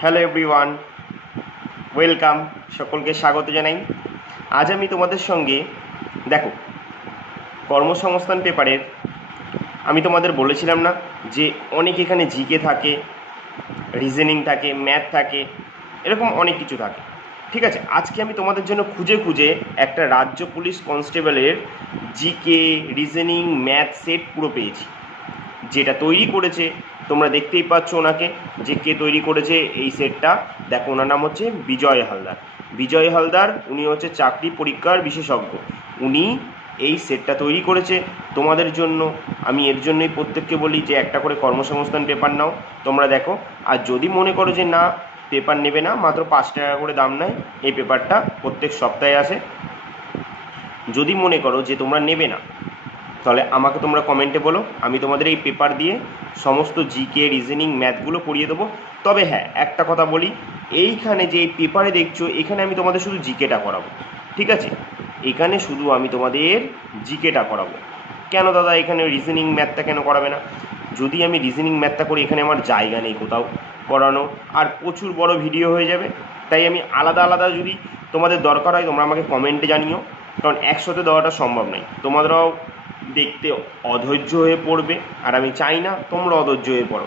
Hello everyone, welcome. সকলকে স্বাগত জানাই। আজ আমি তোমাদের সঙ্গে দেখো কর্মসংস্থান পেপারের আমি তোমাদের বলেছিলাম না যে অনেক এখানে জিকে থাকে, রিজনিং থাকে, ম্যাথ থাকে, এরকম অনেক কিছু থাকে। ঠিক আছে, আজকে আমি তোমাদের জন্য খুঁজে খুঁজে একটা রাজ্য পুলিশ কনস্টেবলের জিকে, রিজনিং, ম্যাথ সেট পুরো পেয়েছি, যেটা তৈরি করেছে তোমরা দেখতেই পাচ্ছ ওনাকে, যে কে তৈরি করেছে এই সেটটা। দেখো, ওনার নাম হচ্ছে বিজয় হালদার। বিজয় হালদার উনি হচ্ছে চাকরি পরীক্ষার বিশেষজ্ঞ। উনি এই সেটটা তৈরি করেছে তোমাদের জন্য। আমি এর জন্যই প্রত্যেককে বলি যে একটা করে কর্মসংস্থান পেপার নাও। তোমরা দেখো, আর যদি মনে করো যে না পেপার নেবে না, মাত্র 5 টাকা করে দাম নেয় এই পেপারটা, প্রত্যেক সপ্তাহে আসে। যদি মনে করো যে তোমরা নেবে না, তাহলে আমাকে তোমরা কমেন্টে বলো, আমি তোমাদের এই পেপার দিয়ে সমস্ত জিকে, রিজনিং, ম্যাথগুলো পড়িয়ে দেবো। তবে হ্যাঁ, একটা কথা বলি, এইখানে যে এই পেপারে দেখছো, এখানে আমি তোমাদের শুধু জিকেটা করাবো। ঠিক আছে, এখানে শুধু আমি তোমাদের জিকেটা করাবো। কেন দাদা এখানে রিজনিং ম্যাথটা কেন করাবে না? যদি আমি রিজনিং ম্যাথটা করি, এখানে আমার জায়গা নেই কোথাও করানো, আর প্রচুর বড় ভিডিও হয়ে যাবে। তাই আমি আলাদা আলাদা, যদি তোমাদের দরকার হয় তোমরা আমাকে কমেন্টে জানিও, কারণ একসাথে দেওয়াটা সম্ভব নয়। তোমাদেরও দেখতে অধৈর্য হয়ে পড়বে, আর আমি চাই না তোমরা অধৈর্য হয়ে পড়ো।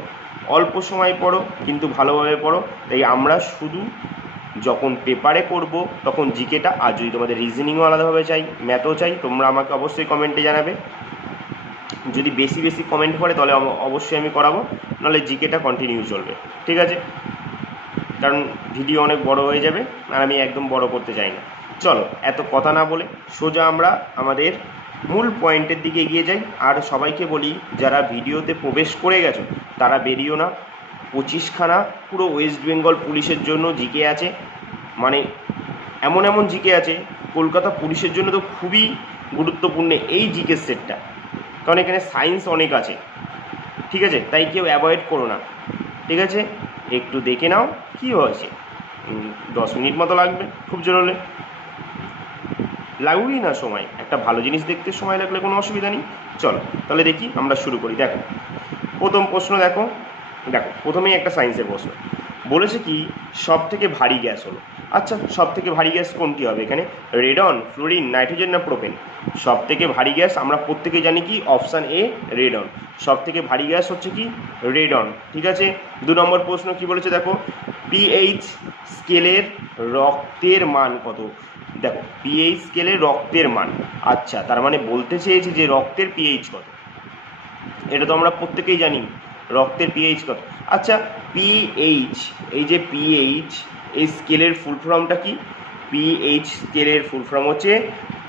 অল্প সময় পড়ো, কিন্তু ভালোভাবে পড়ো। তাই আমরা শুধু যখন পেপারে করব তখন জিকেটা, আর যদি তোমাদের রিজনিংও আলাদাভাবে চাই, ম্যাথও চাই, তোমরা আমাকে অবশ্যই কমেন্টে জানাবে। যদি বেশি বেশি কমেন্ট করে তাহলে অবশ্যই আমি করাবো, নাহলে জিকেটা কন্টিনিউ চলবে। ঠিক আছে, কারণ ভিডিও অনেক বড় হয়ে যাবে, আর আমি একদম বড় করতে চাই না। চলো, এত কথা না বলে সোজা আমরা আমাদের মূল পয়েন্টের দিকে এগিয়ে যাই। আর সবাইকে বলি, যারা ভিডিওতে প্রবেশ করে গেছো তারা বেরিও না। 25খানা পুরো ওয়েস্ট বেঙ্গল পুলিশের জন্য জিকে আছে, মানে এমন এমন জিকে আছে, কলকাতা পুলিশের জন্য তো খুবই গুরুত্বপূর্ণ এই জিকে সেটটা, কারণ এখানে সায়েন্স অনেক আছে। ঠিক আছে, তাই কেউ অ্যাভয়েড করো না। ঠিক আছে, একটু দেখে নাও কি হয়েছে। 10 মিনিট মতো লাগবে, খুব জোর হলে। লাগুকই না সময়, একটা ভালো জিনিস দেখতে সময় লাগলে কোনো অসুবিধা নেই। চলো তাহলে দেখি, আমরা শুরু করি। দেখো প্রথম প্রশ্ন, দেখো দেখো প্রথমেই একটা সায়েন্সের প্রশ্ন বলেছে কি, সব থেকে ভারী গ্যাস হলো। আচ্ছা, সব থেকে ভারী গ্যাস কোনটি হবে এখানে? রেডন, ফ্লোরিন, নাইট্রোজেন না প্রোপেন? সব থেকে ভারী গ্যাস আমরা প্রত্যেকে জানি কি, অপশান এ রেডন। সব থেকে ভারী গ্যাস হচ্ছে কি, রেডন। ঠিক আছে, 2 নম্বর প্রশ্ন কি বলেছে দেখো, পিএইচ স্কেলের রক্তের মান কত? দেখো, পিএইচ স্কেলের রক্তের মান। আচ্ছা, তার মানে বলতে চেয়েছে যে রক্তের পিএইচ কত। এটা তো আমরা প্রত্যেকেই জানি রক্তের পিএইচ কত। আচ্ছা, পিএইচ, এই যে পিএইচ, এই স্কেলের ফুল ফর্মটা কি? পিএইচ স্কেলের ফুল ফর্ম হচ্ছে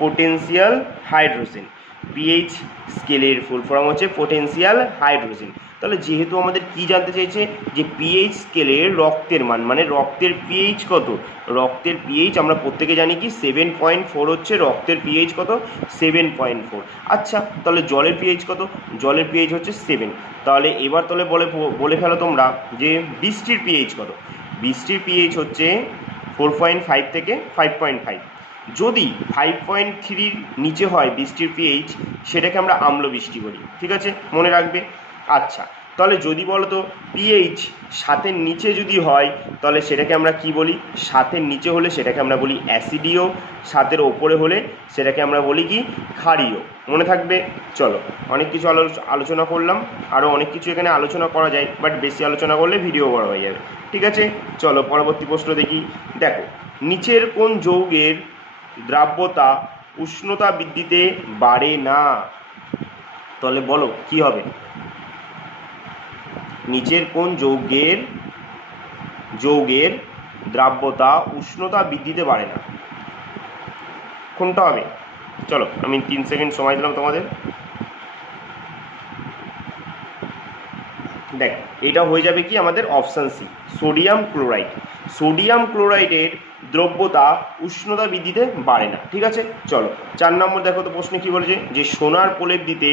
পোটেনশিয়াল হাইড্রোজেন। পিএইচ স্কেলের ফুল ফর্ম হচ্ছে পোটেনশিয়াল হাইড্রোজেন। তাহলে যেহেতু আমাদের কি জানতে চাইছে, যে পিএইচ স্কেলের রক্তের মান, মানে রক্তের পিএইচ কত। রক্তের পিএইচ আমরা প্রত্যেকে জানি কি 7.4 হচ্ছে রক্তের পিএইচ কত, 7.4। আচ্ছা, তাহলে জলের পিএইচ কত? জলের পিএইচ হচ্ছে 7। তাহলে এবার তাহলে বলে ফেলো তোমরা যে বৃষ্টির পিএইচ কত? বৃষ্টির পিএইচ হচ্ছে 4.5 থেকে 5.5। যদি 5.3 নিচে হয় বৃষ্টির পিএইচ, সেটাকে আমরা আম্ল বৃষ্টি বলি। ঠিক আছে, মনে রাখবে। আচ্ছা, তাহলে যদি বলো তো পিএইচ 7-এর নিচে যদি হয়, তাহলে সেটাকে আমরা কি বলি? 7-এর নিচে হলে সেটাকে আমরা বলি অ্যাসিডীয়, 7-এর ওপরে হলে সেটাকে আমরা বলি কি, ক্ষারীয়। মনে থাকবে। চলো, অনেক কিছু আলোচনা করলাম, আরও অনেক কিছু এখানে আলোচনা করা যায়, বাট বেশি আলোচনা করলে ভিডিও বড় হয়ে যাবে। ঠিক আছে, চলো পরবর্তী প্রশ্ন দেখি। দেখো, নিচের কোন যৌগের দ্রাব্যতা উষ্ণতা বৃদ্ধিতে বাড়ে না? তাহলে বলো কি হবে? নিচের কোন যৌগের দ্রাব্যতা উষ্ণতা বৃদ্ধিতে বাড়ে না? কোনটা হবে? চলো, আমি 3 সেকেন্ড সময় দিলাম তোমাদের। দেখ, এটা হয়ে যাবে কি আমাদের option C, sodium chloride. Sodium ক্লোরাইডের দ্রব্যতা উষ্ণতা বৃদ্ধিতে বাড়ে না। ঠিক আছে, চলো 4 নম্বর দেখো তো প্রশ্নে কি বলেছে, যে সোনার প্রলেপ দিতে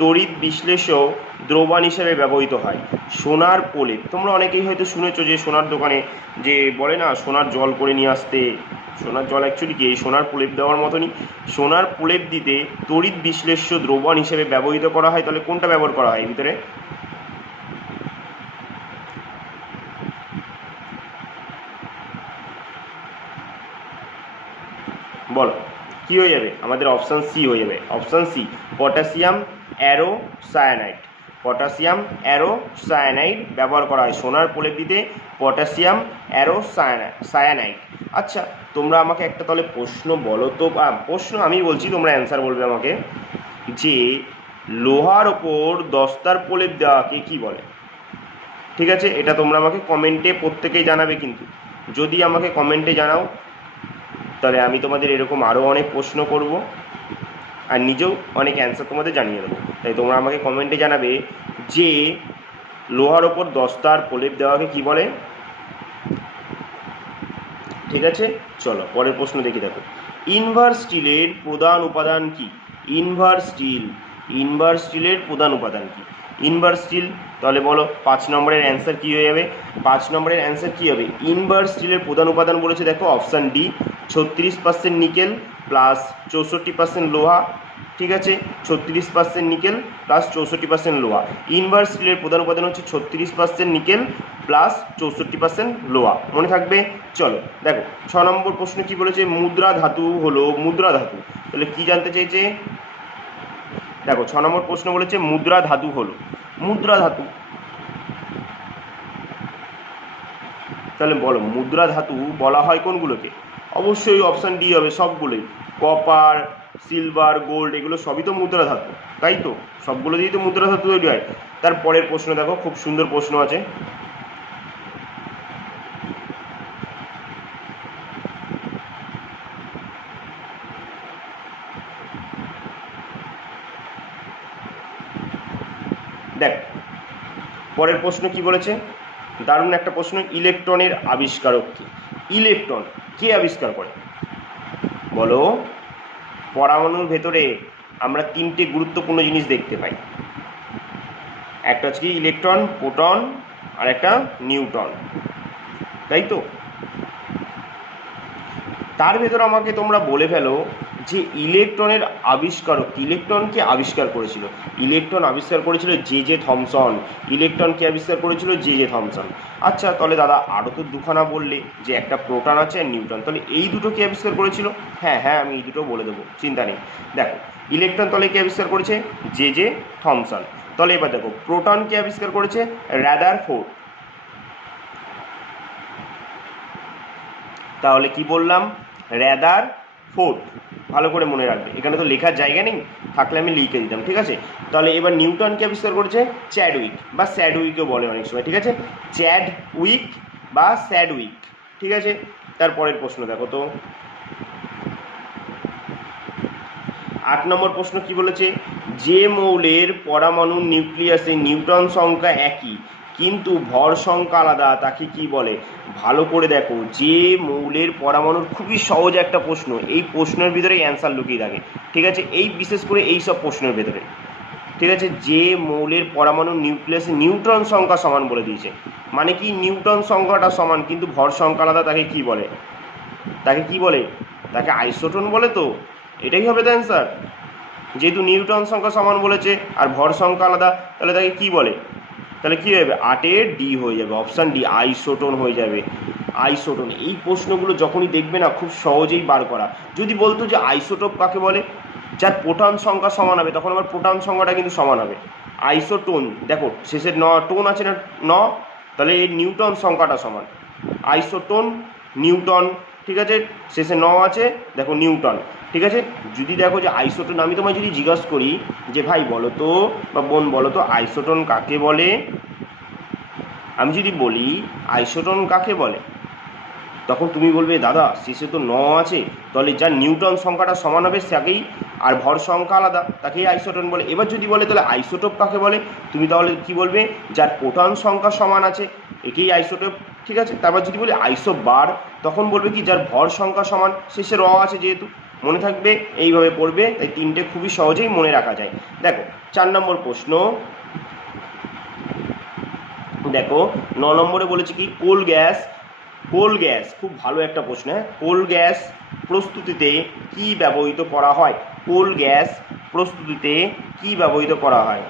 তড়িৎ বিশ্লেষ্য দ্রবণ হিসেবে ব্যবহৃত হয়। সোনার প্রলেপ, তোমরা অনেকেই হয়তো শুনেছো যে সোনার দোকানে যে বলে না সোনার জল করে নিয়ে আসতে। সোনার জল অ্যাকচুয়ালি কি এই সোনার প্রলেপ দেওয়ার মতনই। সোনার প্রলেপ দিতে তড়িৎ বিশ্লেষ্য দ্রবণ হিসেবে ব্যবহৃত করা হয়। তাহলে কোনটা ব্যবহার করা হয় এর ভিতরে? বলো কি হয়ে যাবে? আমাদের অপশান সি হয়ে যাবে, option C, potassium ferro cyanide. Potassium ferro cyanide ব্যবহার করা হয় সোনার প্রলেপ দিতে, পটাশিয়াম অ্যারো সায়ানাইড। আচ্ছা, তোমরা আমাকে একটা তাহলে প্রশ্ন বলো তো, প্রশ্ন আমি বলছি, তোমরা অ্যান্সার বলবে আমাকে, যে লোহার ওপর দস্তার প্রলেপ দেওয়াকে কি বলে? ঠিক আছে, এটা তোমরা আমাকে কমেন্টে প্রত্যেকেই জানাবে, কিন্তু যদি আমাকে কমেন্টে জানাও তাহলে আমি তোমাদের এরকম আরও অনেক প্রশ্ন করব আর নিজেও অনেক অ্যান্সার তোমাদের জানিয়ে দেবো। তাই তোমরা আমাকে কমেন্টে জানাবে যে লোহার ওপর দস্তার প্রলেপ দেওয়াকে কি বলে। ঠিক আছে, চলো পরের প্রশ্ন দেখি। দেখো, ইনভার্স স্টিলের প্রধান উপাদান কি? ইনভার্স স্টিলের প্রধান উপাদান কি? ইনভার্স স্টিল, তাহলে বলো 5 নম্বরের অ্যান্সার কী হয়ে যাবে? 5 নম্বরের অ্যান্সার কী হবে? ইনভার্স স্টিলের প্রধান উপাদান বলেছে, দেখো অপশান ডি, 36% নিকেল প্লাস 64% লোহা। ঠিক আছে, 36% নিকেল প্লাস 64% লোহা। ইনভার্স স্টিলের প্রধান উপাদান হচ্ছে 36% নিকেল প্লাস 64% লোহা, মনে থাকবে। চলো দেখো 6 নম্বর প্রশ্ন কি বলেছে? মুদ্রা ধাতু হলো, মুদ্রা ধাতু, তাহলে কি জানতে চাইছে? দেখো 6 নম্বর প্রশ্ন বলেছে মুদ্রা ধাতু হলো, মুদ্রা ধাতু, তাহলে বলো মুদ্রা ধাতু বলা হয় কোনগুলোকে? অবশ্যই অপশান ডি হবে, সবগুলোই, কপার, সিলভার, গোল্ড, এগুলো সবই তো মুদ্রা ধাতু, তাই তো? সবগুলো দিয়েই তো মুদ্রা ধাতু তৈরি হয়। তার পরের প্রশ্ন দেখো, খুব সুন্দর প্রশ্ন আছে। দেখ পরের প্রশ্ন কি বলেছে, দারুণ একটা প্রশ্ন, ইলেকট্রনের আবিষ্কারক কি? ইলেকট্রন কে আবিষ্কার করে? বলো। পরমাণুর ভেতরে আমরা 3টে গুরুত্বপূর্ণ জিনিস দেখতে পাই, একটা হচ্ছে কি ইলেকট্রন, প্রোটন আর একটা নিউট্রন, তাই তো? তার ভেতরে আমাকে তোমরা বলে ফেলো যে ইলেকট্রনের আবিষ্কারক, ইলেকট্রনকে আবিষ্কার করেছিল, ইলেকট্রন আবিষ্কার করেছিল জে থমসন। ইলেকট্রনকে আবিষ্কার করেছিল জে থমসন। আচ্ছা তাহলে দাদা আরও তো দুখানা বললে, যে একটা প্রোটন আছে আর নিউট্রন, তাহলে এই দুটো কে আবিষ্কার করেছিল? হ্যাঁ হ্যাঁ, আমি এই দুটো বলে দেবো, চিন্তা নেই। দেখো ইলেকট্রন তাহলে কে আবিষ্কার করেছে? J Thomson. তাহলে এবার দেখো প্রোটনকে আবিষ্কার করেছে রাদারফোর্ড। তাহলে কি বললাম? রাদারফোর্ড, ভালো করে মনে রাখবে, এখানে তো লেখার জায়গা নেই, থাকলে আমি লিখে দিতাম। ঠিক আছে, তাহলে এবার নিউটনকে আবিষ্কার করেছে চ্যাডউইক বা স্যাডউইকও বলে অনেক সময়। ঠিক আছে, চ্যাডউইক বা স্যাডউইক। ঠিক আছে, তারপরের প্রশ্ন দেখো তো, 8 নম্বর প্রশ্ন কি বলেছে? যে মৌলের পরমাণুর নিউক্লিয়াসে নিউট্রন সংখ্যা একই কিন্তু ভর সংখ্যা আলাদা তাকে কি বলে? ভালো করে দেখো, যে মৌলের পরমাণুর, খুবই সহজ একটা প্রশ্ন, এই প্রশ্নের ভিতরেই অ্যান্সার লুকিয়ে থাকে। ঠিক আছে, এই বিশেষ করে এই সব প্রশ্নের ভেতরে। ঠিক আছে, যে মৌলের পরমাণুর নিউক্লিয়াসে নিউট্রন সংখ্যা সমান বলে দিয়েছে, মানে কি নিউট্রন সংখ্যাটা সমান কিন্তু ভর সংখ্যা আলাদা, তাকে কি বলে? তাকে কি বলে? তাকে আইসোটোন বলে। তো এটাই হবে তো অ্যান্সার, যেহেতু নিউটন সংখ্যা সমান বলেছে আর ভর সংখ্যা আলাদা, তাহলে তাকে কি বলে? তাহলে কী হবে? 8-এর ডি হয়ে যাবে, অপশান ডি, আইসোটোন হয়ে যাবে। আইসোটোন, এই প্রশ্নগুলো যখনই দেখবে না খুব সহজেই বার করা। যদি বলতো যে আইসোটোপ কাকে বলে, যার প্রোটন সংখ্যা সমান হবে, তখন আবার প্রোটন সংখ্যাটা কিন্তু সমান হবে। আইসোটোন, দেখো শেষের টোন আছে না, তাহলে এই নিউটন সংখ্যাটা সমান, আইসোটোন নিউটন। ঠিক আছে, শেষে আছে, দেখো নিউটন। ঠিক আছে, যদি দেখো যে আইসোটোন, আমি তোমায় যদি জিজ্ঞাসা করি যে ভাই বলো তো বা বোন বলো তো আইসোটোন কাকে বলে, আমি যদি বলি আইসোটোন কাকে বলে, তখন তুমি বলবে দাদা শেষে তো আছে, তাহলে যার নিউটন সংখ্যাটা সমান হবে তাকেই, আর ভর সংখ্যা আলাদা তাকেই আইসোটোন বলে। এবার যদি বলে তাহলে আইসোটোপ কাকে বলে, তুমি তাহলে কি বলবে? যার প্রোটন সংখ্যা সমান আছে একেই আইসোটোপ। ঠিক আছে, তারপর যদি বলি আইসোবার, তখন বলবে কি যার ভর সংখ্যা সমান, শেষে আছে যেহেতু, মনে থাকবে, এইভাবে পড়বে। তাই 3টে খুবই সহজেই মনে রাখা যায়। দেখো 4 নম্বর প্রশ্ন, দেখো 9 নম্বরে বলেছে কি কোল গ্যাস, কোল গ্যাস খুব ভালো একটা প্রশ্ন। কোল গ্যাস প্রস্তুতিতে কি ব্যবহৃত করা হয়? কোল গ্যাস প্রস্তুতিতে কি ব্যবহৃত করা হয়?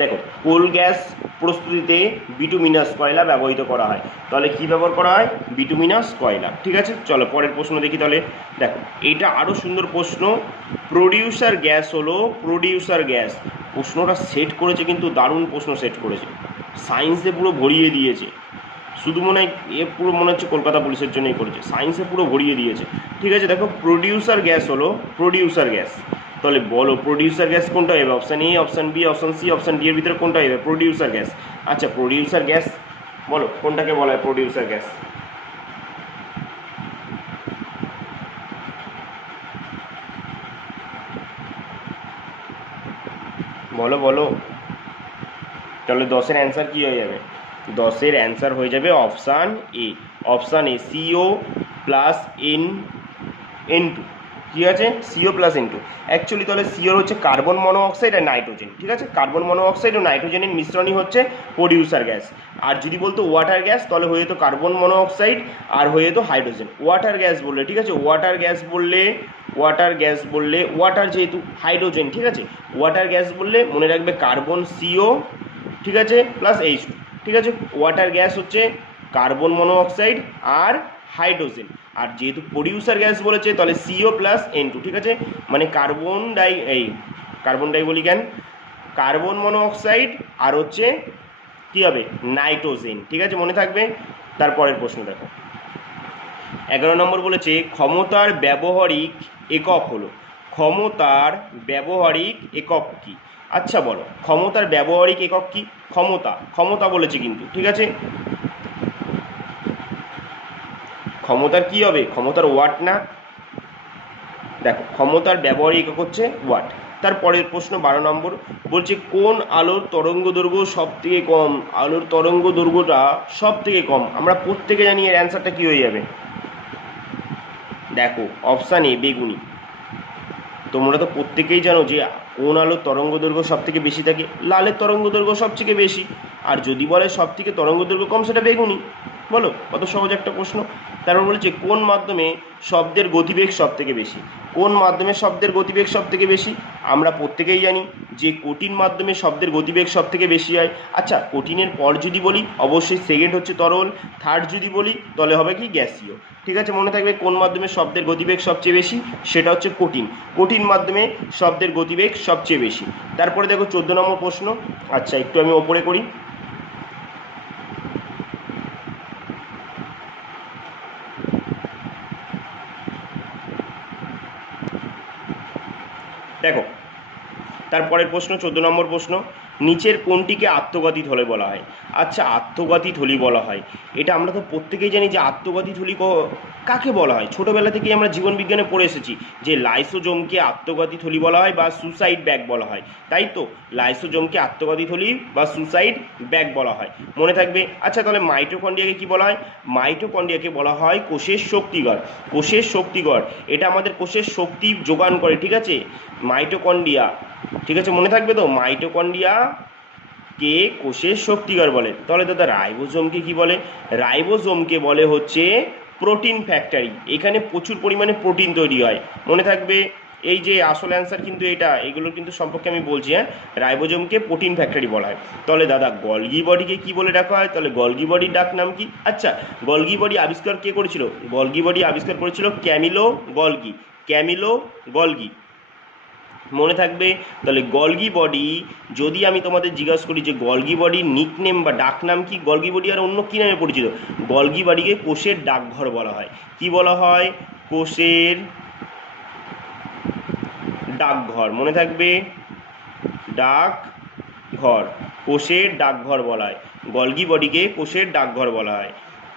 দেখো কোল গ্যাস প্রস্তুতিতে বিটুমিনাস কয়লা ব্যবহৃত করা হয়, তাহলে কি ব্যবহার করা হয়? বিটুমিনাস কয়লা। ঠিক আছে, চলো পরের প্রশ্ন দেখি। তাহলে দেখো এটা আরও সুন্দর প্রশ্ন। প্রডিউসার গ্যাস হলো প্রডিউসার গ্যাস। প্রশ্নটা সেট করেছে কিন্তু দারুণ প্রশ্ন সেট করেছে, সায়েন্সে পুরো ভরিয়ে দিয়েছে। শুধু মনে হয় পুরো মনে হচ্ছে কলকাতা পুলিশের জন্যই করেছে, সায়েন্সে পুরো ভরিয়ে দিয়েছে। ঠিক আছে, দেখো প্রডিউসার গ্যাস হলো প্রডিউসার গ্যাস। তাহলে বলো প্রডিউসার গ্যাস কোনটা হবে? Option A, option B, option C, option D এর ভিতরে কোনটা হবে? Producer gas. আচ্ছা প্রডিউসার গ্যাস বলো কোনটাকে বলা হয় প্রডিউসার গ্যাস? বলো বলো। তাহলে 10-এর অ্যান্সার কী হয়ে যাবে? 10-এর অ্যান্সার হয়ে যাবে option A. Option A, CO plus N2। ঠিক আছে, সিও প্লাস N2। অ্যাকচুয়ালি তাহলে সিওর হচ্ছে কার্বন মনোঅক্সাইড আর নাইট্রোজেন। ঠিক আছে, কার্বন মনোঅক্সাইড ও নাইট্রোজেনের মিশ্রণই হচ্ছে প্রডিউসার গ্যাস। আর যদি বলতো ওয়াটার গ্যাস তাহলে হয়ে যেত কার্বন মনোঅক্সাইড আর হয়ে যেত হাইড্রোজেন। ওয়াটার গ্যাস বললে, ঠিক আছে, ওয়াটার গ্যাস বললে ওয়াটার যেহেতু হাইড্রোজেন, ঠিক আছে, ওয়াটার গ্যাস বললে মনে রাখবে কার্বন সিও, ঠিক আছে, প্লাস H2। ঠিক আছে, ওয়াটার গ্যাস হচ্ছে কার্বন মনোঅক্সাইড আর হাইড্রোজেন। আর যেহেতু প্রডিউসার গ্যাস বলেছে তাহলে সিও প্লাস N2। ঠিক আছে, মানে কার্বন ডাই বলি কেন, কার্বন মনোঅক্সাইড আর হচ্ছে কী হবে? নাইট্রোজেন। ঠিক আছে, মনে থাকবে। তারপরের প্রশ্ন দেখো, 11 নম্বর বলেছে ক্ষমতার ব্যবহারিক একক হলো। ক্ষমতার ব্যবহারিক একক কি? আচ্ছা বলো ক্ষমতার ব্যবহারিক একক কি? ক্ষমতা বলেছে কিন্তু, ঠিক আছে, ক্ষমতার কি হবে? ক্ষমতার ওয়াট না। দেখো ক্ষমতার ব্যবহারিক একক হচ্ছে ওয়াট। তারপরের প্রশ্ন 12 নম্বর বলছে কোন আলোর তরঙ্গ দৈর্ঘ্য সব থেকে কম? আলোর তরঙ্গ দৈর্ঘ্যটা সব থেকে কম আমরা প্রত্যেকে জানি, এর অ্যান্সারটা কি হয়ে যাবে? দেখো অপশান এ, বেগুনি। তোমরা তো প্রত্যেকেই জানো যে কোন আলোর তরঙ্গ দৈর্ঘ্য সব থেকে বেশি থাকে? লালের তরঙ্গ দৈর্ঘ্য সব থেকে বেশি। আর যদি বলে সব থেকে তরঙ্গ দৈর্ঘ্য কম, সেটা বেগুনি। বলো কত সহজ একটা প্রশ্ন। তারপর বলছে কোন মাধ্যমে শব্দের গতিবেগ সব থেকে বেশি? কোন মাধ্যমে শব্দের গতিবেগ সব থেকে বেশি? আমরা প্রত্যেকেই জানি যে কঠিন মাধ্যমে শব্দের গতিবেগ সব থেকে বেশি হয়। আচ্ছা কঠিনের পর যদি বলি অবশ্যই সেকেন্ড হচ্ছে তরল, থার্ড যদি বলি তাহলে হবে কি? গ্যাসীয়। ঠিক আছে, মনে থাকবে কোন মাধ্যমে শব্দের গতিবেগ সবচেয়ে বেশি? সেটা হচ্ছে কঠিন মাধ্যমে শব্দের গতিবেগ সবচেয়ে বেশি। তারপরে দেখো 14 নম্বর প্রশ্ন। আচ্ছা একটু আমি ওপরে করি। দেখো তারপরের প্রশ্ন 14 নম্বর প্রশ্ন, নিচের কোনটিকে আত্মঘাতী থলি বলা হয়? আচ্ছা আত্মঘাতী থলি বলা হয়, এটা আমরা তো প্রত্যেকেই জানি যে আত্মঘাতী থলি কাকে বলা হয়। ছোটোবেলা থেকেই আমরা জীবনবিজ্ঞানে পড়ে এসেছি যে লাইসোজোমকে আত্মঘাতী থলি বলা হয় বা সুসাইড ব্যাগ বলা হয়, তাই তো? লাইসোজোমকে আত্মঘাতী থলি বা সুসাইড ব্যাগ বলা হয়, মনে থাকবে। আচ্ছা তাহলে মাইটোকন্ড্রিয়াকে কি বলা হয়? মাইটোকন্ড্রিয়াকে বলা হয় কোষের শক্তিঘর। কোষের শক্তিঘর, এটা আমাদের কোষের শক্তি যোগান করে। ঠিক আছে, মাইটোকন্ড্রিয়া, ঠিক আছে, মনে থাকবে তো? মাইটোকন্ড্রিয়া কে কোষের শক্তিঘর বলে। তাহলে দাদা রাইবোজোমকে কি বলে? রাইবোজোমকে বলে হচ্ছে প্রোটিন ফ্যাক্টরি। এখানে প্রচুর পরিমাণে প্রোটিন তৈরি হয়, মনে থাকবে। এই যে আসল অ্যান্সার কিন্তু এগুলোর কিন্তু সম্পর্কে আমি বলছি। হ্যাঁ, রাইবোজোমকে প্রোটিন ফ্যাক্টরি বলা হয়। তাহলে দাদা গলগি বডিকে কি বলে ডাকা হয়? তাহলে গলগি বডির ডাক নাম কি? আচ্ছা গলগি বডি আবিষ্কার কে করেছিল? গলগি বডি আবিষ্কার করেছিল ক্যামিলো গলগি, মনে থাকবে। তাহলে গলগি বডি, যদি আমি তোমাদের জিজ্ঞাসা করি যে গলগি বডির নিকনেম বা ডাক নাম কি? গলগি বডি আর অন্য কী নামে পরিচিত? গলগি বডিকে কোষের ডাকঘর বলা হয়। কি বলা হয়? কোষের ডাকঘর, মনে থাকবে, ডাকঘর, কোষের ডাকঘর বলা হয়। গলগি বডিকে কোষের ডাকঘর বলা হয়,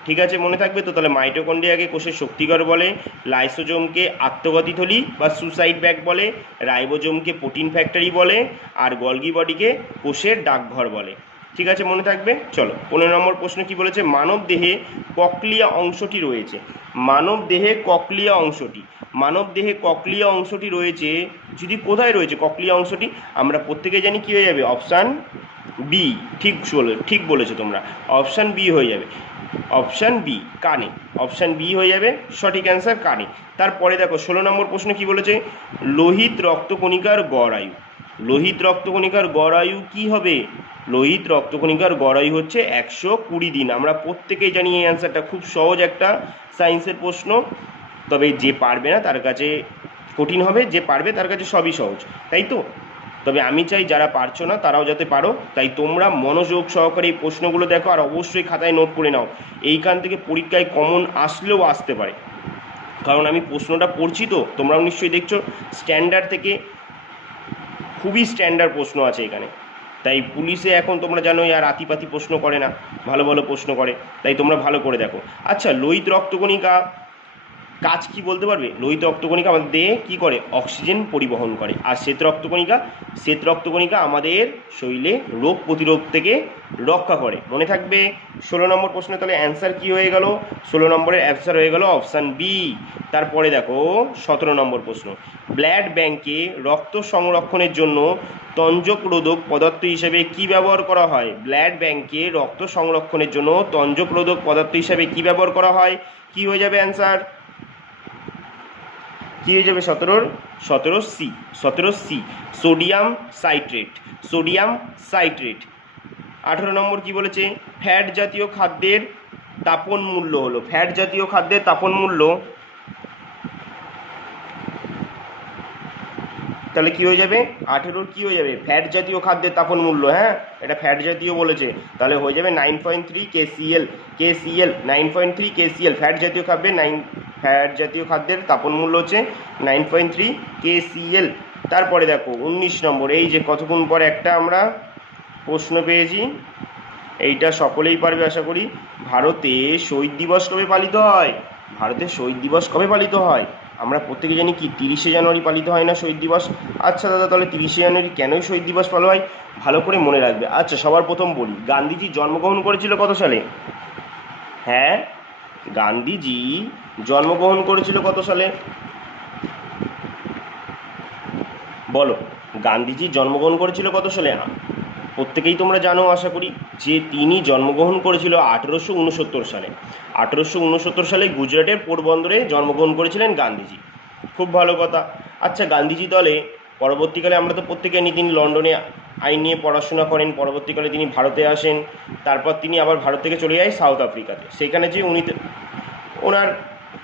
ঠিক আছে, মনে থাকবে তো? তাহলে মাইটোকন্ড্রিয়াকে কোষের শক্তিঘর বলে, লাইসোজোমকে আত্মঘাতী থলি বা সুসাইড ব্যাগ বলে, রাইবোজোমকে প্রোটিন ফ্যাক্টরি বলে, আর গলগি বডিকে কোষের ডাকঘর বলে। ঠিক আছে, মনে থাকবে। চলো 15 নম্বর প্রশ্ন কি বলেছে? মানব দেহে ককলিয়া অংশটি রয়েছে। মানব দেহে ককলিয়া অংশটি রয়েছে যদি কোথায় রয়েছে ককলিয়া অংশটি? আমরা প্রত্যেকে জানি কি হয়ে যাবে? Option B. ঠিক বলেছো তোমরা, অপশান বি হয়ে যাবে। অপশান বি, কানে। অপশান বি হয়ে যাবে সঠিক অ্যান্সার, কানে। তারপরে দেখো 16 নম্বর প্রশ্ন কি বলেছে? লোহিত রক্তকণিকার গড় আয়ু। লোহিত রক্তকণিকার গড় আয়ু কী হবে? লোহিত রক্তকণিকার গড় আয়ু হচ্ছে 120 দিন। আমরা প্রত্যেকেই জানি এই অ্যান্সারটা, খুব সহজ একটা সায়েন্সের প্রশ্ন, তবে যে পারবে না তার কাছে কঠিন হবে, যে পারবে তার কাছে সবই সহজ, তাই তো? তবে আমি চাই যারা পারছো না তারাও যাতে পারো, তাই তোমরা মনোযোগ সহকারে এই প্রশ্নগুলো দেখো আর অবশ্যই খাতায় নোট করে নাও। এইখান থেকে পরীক্ষায় কমন আসলেও আসতে পারে, কারণ আমি প্রশ্নটা পড়ছি তো, তোমরাও নিশ্চয়ই দেখছো স্ট্যান্ডার্ড থেকে খুবই স্ট্যান্ডার্ড প্রশ্ন আছে এখানে। তাই পুলিশে এখন তোমরা জানো আর আতিপাতি প্রশ্ন করে না, ভালো ভালো প্রশ্ন করে, তাই তোমরা ভালো করে দেখো। আচ্ছা, লোহিত রক্তকণিকা কাজ কি বলতে পারবে? লোহিত রক্তকণিকা আমাদের দেহে কী করে? অক্সিজেন পরিবহন করে। আর শ্বেত রক্তকণিকা আমাদের শরীরে রোগ প্রতিরোধ থেকে রক্ষা করে। মনে থাকবে। 16 নম্বর প্রশ্নে তাহলে অ্যান্সার কী হয়ে গেল? 16 নম্বরের অ্যান্সার হয়ে গেল অপশান বি। তারপরে দেখো 17 নম্বর প্রশ্ন, ব্লাড ব্যাংকে রক্ত সংরক্ষণের জন্য তঞ্জকরোধক পদার্থ হিসেবে কী ব্যবহার করা হয়? ব্লাড ব্যাংকে রক্ত সংরক্ষণের জন্য তঞ্জকরোধক পদার্থ হিসেবে কী ব্যবহার করা হয়? কী হয়ে যাবে অ্যান্সার? কী হয়ে যাবে? 17 সি, সোডিয়াম সাইট্রেট। 18 নম্বর কি বলেছে? ফ্যাট জাতীয় খাদ্যের তাপন মূল্য হলো, ফ্যাট জাতীয় খাদ্যের তাপন মূল্য, তাহলে কি হয়ে যাবে? 18 কি হয়ে যাবে? ফ্যাট জাতীয় খাদ্যের তাপন মূল্য, হ্যাঁ এটা ফ্যাট জাতীয় বলেছে, তাহলে হয়ে যাবে 9.3 KCl। 9.3 KCl ফ্যাট জাতীয় খাদ্যের তাপন মূল্য হচ্ছে 9.3 KCl। তারপরে দেখো 19 নম্বর, এই যে কতক্ষণ পর একটা আমরা প্রশ্ন পেয়েছি, এইটা সকলেই পারবে আশা করি। ভারতে শহীদ দিবস কবে পালিত হয়? ভারতের শহীদ দিবস কবে পালিত হয়? আমরা প্রত্যেকে জানি কি 30শে জানুয়ারি পালিত হয় না শহীদ দিবস? আচ্ছা দাদা, তাহলে 30শে জানুয়ারি কেনই শহীদ দিবস পালন হয়? ভালো করে মনে রাখবে। আচ্ছা, সবার প্রথম বলি, গান্ধীজি জন্মগ্রহণ করেছিল কত সালে? হ্যাঁ, গান্ধীজি জন্মগ্রহণ করেছিল কত সালে? বলো, গান্ধীজি জন্মগ্রহণ করেছিল কত সালে? প্রত্যেকেই তোমরা জানো আশা করি যে তিনি জন্মগ্রহণ করেছিল 1869 সালে। 1869 সালে গুজরাটের পোরবন্দরে জন্মগ্রহণ করেছিলেন গান্ধীজি। খুব ভালো কথা। আচ্ছা, গান্ধীজি দলে পরবর্তীকালে আমরা তো প্রত্যেকে জানি তিনি লন্ডনে আইন নিয়ে পড়াশোনা করেন, পরবর্তীকালে তিনি ভারতে আসেন, তারপর তিনি আবার ভারত থেকে চলে যায় সাউথ আফ্রিকাতে। সেখানে যে উনি ওনার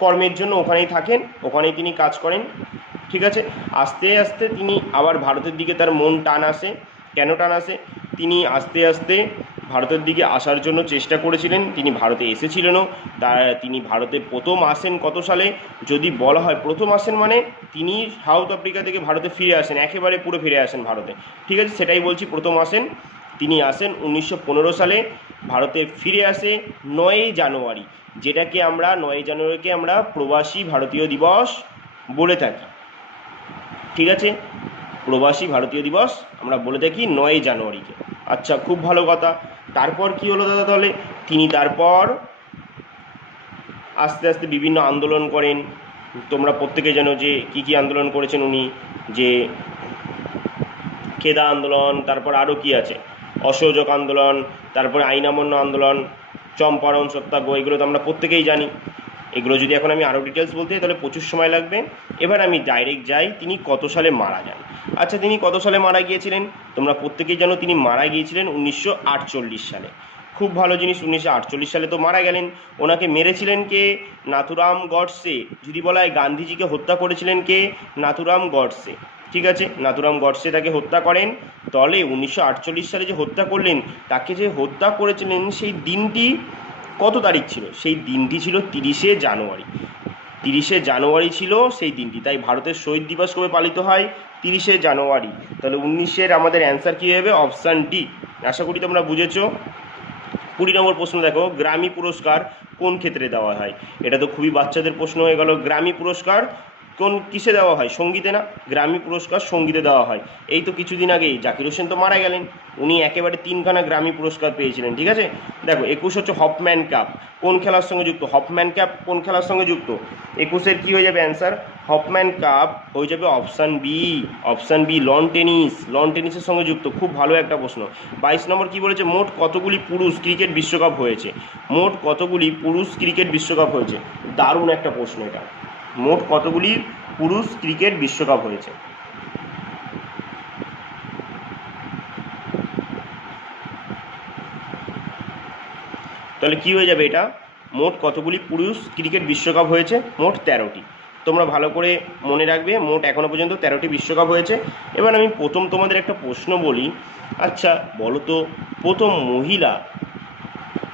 কর্মের জন্য ওখানেই থাকেন, ওখানেই তিনি কাজ করেন, ঠিক আছে। আস্তে আস্তে তিনি আবার ভারতের দিকে তার মন টান আসে। কেন টান আসে? তিনি আস্তে আস্তে ভারতের দিকে আসার জন্য চেষ্টা করেছিলেন, তিনি ভারতে এসেছিলেনও। তিনি ভারতে প্রথম আসেন কত সালে? যদি বলা হয় প্রথম আসেন মানে তিনি সাউথ আফ্রিকা থেকে ভারতে ফিরে আসেন, একেবারে পুরো ফিরে আসেন ভারতে, ঠিক আছে, সেটাই বলছি। প্রথম আসেন, তিনি আসেন 1915 সালে ভারতে ফিরে আসে 9ই জানুয়ারি, যেটাকে আমরা 9ই জানুয়ারিকে আমরা প্রবাসী ভারতীয় দিবস বলে থাকি, ঠিক আছে। প্রবাসী ভারতীয় দিবস আমরা বলে থাকি 9ই জানুয়ারিকে। আচ্ছা, খুব ভালো কথা। তারপর কি হলো দাদা? তাহলে তিনি তারপর আস্তে আস্তে বিভিন্ন আন্দোলন করেন। তোমরা প্রত্যেকে জানো যে কি কি আন্দোলন করেছেন উনি, যে খেদা আন্দোলন, তারপর আরও কি আছে, অসহযোগ আন্দোলন, তারপরে আইন অমান্য আন্দোলন, চম্পারণ সত্যাগ্রহ, এগুলো তো আমরা প্রত্যেকেই জানি। এগুলো যদি এখন আমি আরও ডিটেলস বলতে যাই তাহলে প্রচুর সময় লাগবে। এবার আমি ডাইরেক্ট যাই, তিনি কত সালে মারা যান। আচ্ছা, তিনি কত সালে মারা গিয়েছিলেন? তোমরা প্রত্যেকেই জানো তিনি মারা গিয়েছিলেন 1948 সালে। খুব ভালো জিনিস, 1948 সালে তো মারা গেলেন। ওনাকে মেরেছিলেন কে? নাথুরাম গডসে। যদি বলা হয় গান্ধীজিকে হত্যা করেছিলেন কে? নাথুরাম গডসে, ঠিক আছে, নাথুরাম গডসে তাকে হত্যা করেন। তবে 1948 সালে যে হত্যা করলেন, তাকে যে হত্যা করেছিলেন সেই দিনটি কত তারিখ ছিল? সেই দিনটি ছিল 30শে জানুয়ারি। 30শে জানুয়ারি ছিল সেই দিনটি। তাই ভারতের শহীদ দিবস কবে পালিত হয়? 30শে জানুয়ারি। তাহলে 19-এর আমাদের অ্যান্সার কী হবে? Option D. আশা করি তোমরা বুঝেছো। 20 নম্বর প্রশ্ন দেখো, গ্রামী পুরস্কার কোন ক্ষেত্রে দেওয়া হয়? এটা তো খুবই বাচ্চাদের প্রশ্ন হয়ে গেল। গ্রামী পুরস্কার কিসে দেওয়া হয়? সঙ্গীতে না? গ্রামী পুরস্কার সঙ্গীতে দেওয়া হয়। এই তো কিছুদিন আগেই জাকির হোসেন তো মারা গেলেন, উনি একেবারে 3খানা গ্রামী পুরস্কার পেয়েছিলেন, ঠিক আছে। দেখো 21 হচ্ছে হফম্যান কাপ, কোন খেলার সঙ্গে যুক্ত? হফম্যান কাপ কোন খেলার সঙ্গে যুক্ত? 21-এর কী হয়ে যাবে অ্যান্সার? হফম্যান কাপ হয়ে যাবে অপশান বি, লন টেনিসের সঙ্গে যুক্ত। খুব ভালো একটা প্রশ্ন। 22 নম্বর কী বলেছে? মোট কতগুলি পুরুষ ক্রিকেট বিশ্বকাপ হয়েছে? মোট কতগুলি পুরুষ ক্রিকেট বিশ্বকাপ হয়েছে? দারুণ একটা প্রশ্ন এটা। মোট কতগুলি পুরুষ ক্রিকেট বিশ্বকাপ হয়েছে? তাহলে কি হয়ে যাবে এটা, মোট কতগুলি পুরুষ ক্রিকেট বিশ্বকাপ হয়েছে? মোট 13টি। তোমরা ভালো করে মনে রাখবে, মোট এখনও পর্যন্ত 13টি বিশ্বকাপ হয়েছে। এবার আমি প্রথম তোমাদের একটা প্রশ্ন বলি, আচ্ছা বলো তো প্রথম মহিলা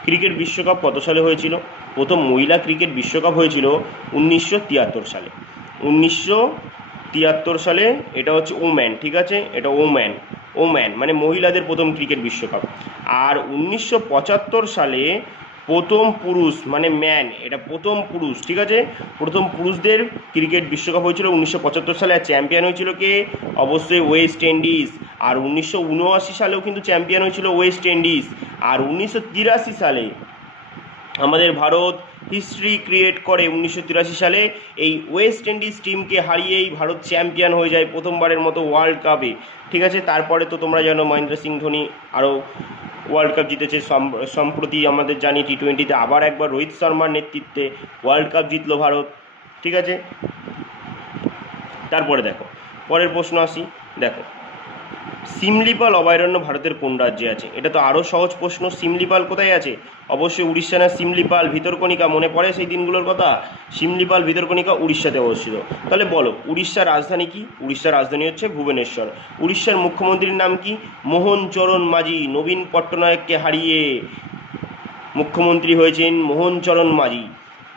ক্রিকেট বিশ্বকাপ কত সালে হয়েছিল? প্রথম মহিলা ক্রিকেট বিশ্বকাপ হয়েছিল 1973 সালে। 1973 সালে, এটা হচ্ছে ওম্যান, ঠিক আছে, এটা ওম্যান মানে মহিলাদের প্রথম ক্রিকেট বিশ্বকাপ। আর 1975 সালে প্রথম পুরুষ মানে ম্যান, এটা প্রথম পুরুষ, ঠিক আছে, প্রথম পুরুষদের ক্রিকেট বিশ্বকাপ হয়েছিল 1975 সালে। আর চ্যাম্পিয়ন হয়েছিল কে? অবশ্যই ওয়েস্ট ইন্ডিজ। আর 1979 সালেও কিন্তু চ্যাম্পিয়ন হয়েছিল ওয়েস্ট ইন্ডিজ। আর 1983 সালে আমাদের ভারত হিস্ট্রি ক্রিয়েট করে। 1983 সালে এই ওয়েস্ট ইন্ডিজ টিমকে হারিয়েই ভারত চ্যাম্পিয়ন হয়ে যায় প্রথমবারের মতো ওয়ার্ল্ড কাপে, ঠিক আছে। তারপরে তো তোমরা জানো মহেন্দ্র সিং ধোনি আরও ওয়ার্ল্ড কাপ জিতেছে। সম্প্রতি আমাদের জানি টি20তে আবার একবার রোহিত শর্মার নেতৃত্বে ওয়ার্ল্ড কাপ জিতলো ভারত, ঠিক আছে। তারপরে দেখো পরের প্রশ্ন আসি। দেখো সিমলিপাল অভয়ারণ্য ভারতের কোন রাজ্যে আছে? এটা তো আরও সহজ প্রশ্ন। সিমলিপাল কোথায় আছে? অবশ্যই উড়িষ্যা না? সিমলিপাল ভিতরকণিকা, মনে পড়ে সেই দিনগুলোর কথা? সিমলিপাল ভিতরকণিকা উড়িষ্যাতে অবস্থিত। তাহলে বলো উড়িষ্যার রাজধানী কি? উড়িষ্যার রাজধানী হচ্ছে ভুবনেশ্বর। উড়িষ্যার মুখ্যমন্ত্রীর নাম কি? মোহন চরণ মাঝি। নবীন পট্টনায়ককে হারিয়ে মুখ্যমন্ত্রী হয়েছেন মোহন চরণ মাঝি।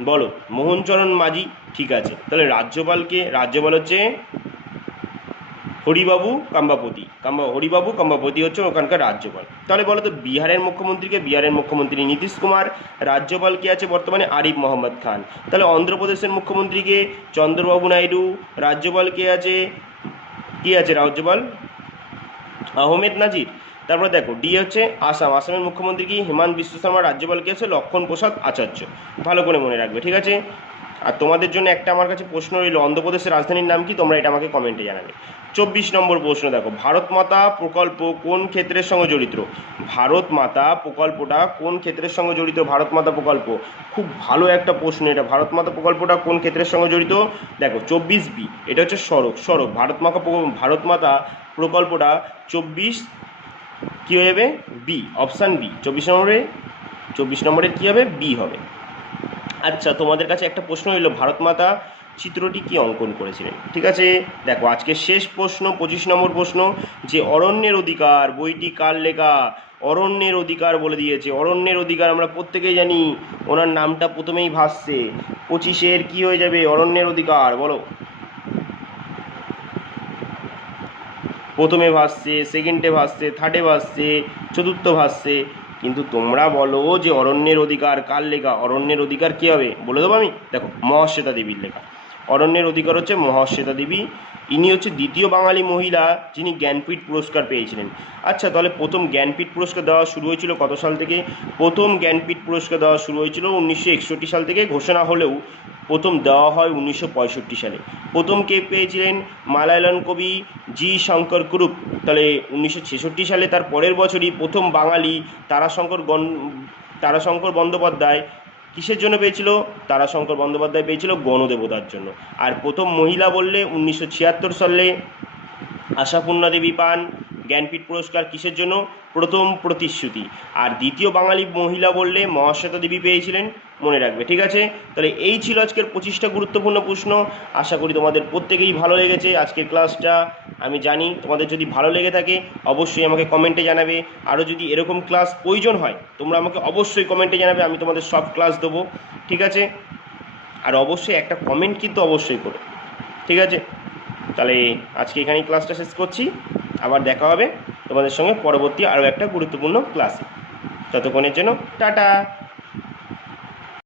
বলো মোহন চরণ মাঝি, ঠিক আছে। তাহলে রাজ্যপালকে? রাজ্যপাল হচ্ছে হরিবাবু কাম্বাপতি। হরিবাবু কাম্বাপতি হচ্ছে ওখানকার রাজ্যপাল। তাহলে বলো তো বিহারের মুখ্যমন্ত্রীকে? বিহারের মুখ্যমন্ত্রী নীতিশ কুমার। রাজ্যপাল কে আছে বর্তমানে? আরিফ মোহাম্মদ খান। তাহলে অন্ধ্রপ্রদেশের মুখ্যমন্ত্রীকে? চন্দ্রবাবু নাইডু। রাজ্যপাল কে আছে? রাজ্যপাল আহমেদ নাজির। তারপরে দেখো ডি হচ্ছে আসাম। আসামের মুখ্যমন্ত্রী কি? হেমন্ত বিশ্ব শর্মা। রাজ্যপাল কে আছে? লক্ষণ প্রসাদ আচার্য। ভালো করে মনে রাখবে, ঠিক আছে। আর তোমাদের জন্য একটা আমার কাছে প্রশ্ন রইল, অন্ধ্রপ্রদেশের রাজধানীর নাম কি? তোমরা এটা আমাকে কমেন্টে জানাবে। 24 নম্বর প্রশ্ন দেখো, ভারত মাতা প্রকল্প কোন ক্ষেত্রের সঙ্গে জড়িত? ভারত মাতা প্রকল্পটা কোন ক্ষেত্রের সঙ্গে জড়িত? ভারত মাতা প্রকল্প খুব ভালো একটা প্রশ্ন এটা। ভারত মাতা প্রকল্পটা কোন ক্ষেত্রের সঙ্গে জড়িত? দেখো 24B, এটা হচ্ছে সড়ক। ভারত মাতা প্রকল্পটা 24 কী হয়ে যাবে? B, option B. 24 নম্বরে কী হবে? বি হবে। আচ্ছা তোমাদের কাছে একটা প্রশ্ন হইল, ভারত মাতা চিত্রটি কি অঙ্কন করেছিলেন? ঠিক আছে, দেখো আজকে শেষ প্রশ্ন, 25 নম্বর প্রশ্ন, যে অরণ্যের অধিকার বইটি কার লেখা? অরণ্যের অধিকার বলে দিয়েছে। অরণ্যের অধিকার আমরা প্রত্যেকেই জানি, ওনার নামটা প্রথমেই ভাসছে। 25-এর কি হয়ে যাবে? অরণ্যের অধিকার। বলো, প্রথমে ভাসছে, সেকেন্ডে ভাসছে, থার্ডে ভাসছে, চতুর্থ ভাসছে, কিন্তু তোমরা বলো যে অরণ্যের অধিকার কার লেখা? অরণ্যের অধিকার কী হবে বলে দেবো আমি। দেখো মহাশ্বেতা দেবীর লেখা। অরণ্যের অধিকার হচ্ছে মহাশ্বেতা দেবী। ইনি হচ্ছে দ্বিতীয় বাঙালি মহিলা যিনি জ্ঞানপীঠ পুরস্কার পেয়েছিলেন। আচ্ছা তাহলে প্রথম জ্ঞানপীঠ পুরস্কার দেওয়া শুরু হয়েছিল কত সাল থেকে? প্রথম জ্ঞানপীঠ পুরস্কার দেওয়া শুরু হয়েছিল 1961 সাল থেকে, ঘোষণা হলেও প্রথম দেওয়া হয় 1965 সালে। প্রথম কে পেয়েছিলেন? মালায়ালাম কবি জি শঙ্কর কুরুপ। তাহলে 1966 সালে তার পরের বছরই প্রথম বাঙালি তারাশঙ্কর বন্দ্যোপাধ্যায় কিসের জন্য পেয়েছিল? তারাশঙ্কর বন্দ্যোপাধ্যায় পেয়েছিল গণদেবতার জন্য। আর প্রথম মহিলা বললে 1976 সালে আশাপূর্ণা দেবী পান জ্ঞানপীঠ পুরস্কার কিসের জন্য? প্রথম প্রতিশ্রুতি। আর দ্বিতীয় বাঙালি মহিলা বললে মহাশ্বেতা দেবী পেয়েছিলেন, মনে রাখবে, ঠিক আছে। তাহলে এই ছিল আজকের 25টা গুরুত্বপূর্ণ প্রশ্ন। আশা করি তোমাদের প্রত্যেকেই ভালো লেগেছে আজকের ক্লাসটা। আমি জানি তোমাদের যদি ভালো লেগে থাকে অবশ্যই আমাকে কমেন্টে জানাবে। আরও যদি এরকম ক্লাস প্রয়োজন হয় তোমরা আমাকে অবশ্যই কমেন্টে জানাবে, আমি তোমাদের সব ক্লাস দেবো, ঠিক আছে। আর অবশ্যই একটা কমেন্ট কিন্তু অবশ্যই করো, ঠিক আছে। তাহলে আজকে এখানেই ক্লাসটা শেষ করছি, আবার দেখা হবে তোমাদের সঙ্গে পরবর্তী আরও একটা গুরুত্বপূর্ণ ক্লাসে। ততক্ষণের জন্য টাটা।